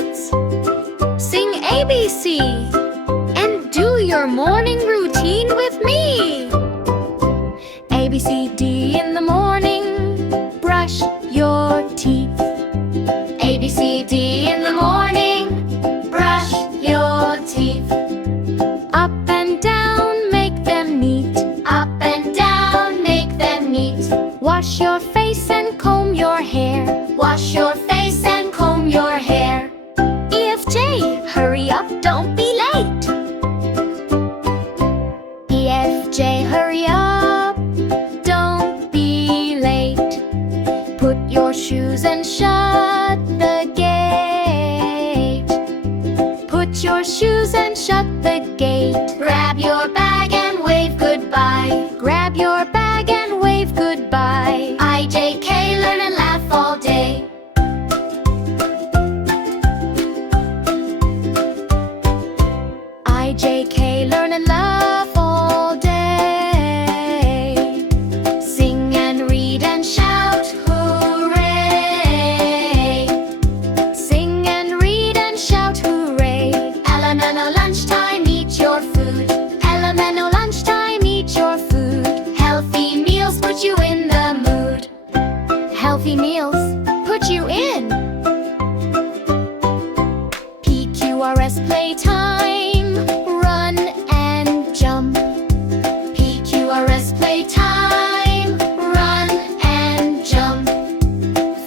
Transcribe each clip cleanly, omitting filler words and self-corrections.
kids. Sing ABC and do your morning routine with me. ABCD in the morning, brush your teeth. ABCD in the morning, brush your teeth. Up and down, make them neat. Up and down, make them neat. Wash your face and comb your hair. Wash your face and comb your hair. EFJ, hurry up, don't be late. EFJ, hurry up, don't be late. Put your shoes and shut the gate. Put your shoes and shut the gate. Grab your bag and wave goodbye. Grab your bag and wave goodbye. IJK, learn and laugh all day. IJK, learn and laugh all day. Sing and read and shout, hooray! Sing and read and shout, hooray! Elemental lunchtime, eat your food. Elemental lunchtime, eat your food. Healthy meals put you in the mood. Healthy meals put you in. PQRS playtime, run and jump. PQRS playtime, run and jump.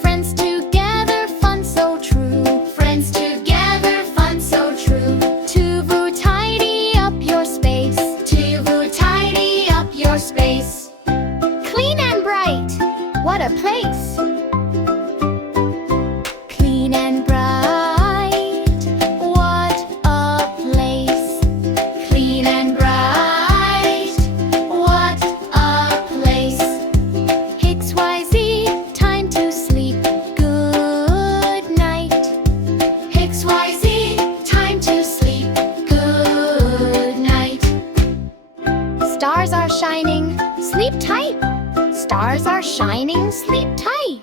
Friends together, fun so true. Friends together, fun so true. Tuvu, tidy up your space. Tuvu, tidy up your space. Clean and bright, what a place. Clean and bright, what a place. Clean and bright, what a place. XYZ, time to sleep. Good night. XYZ, time to sleep. Good night. Stars are shining, sleep tight. Stars are shining, sleep tight.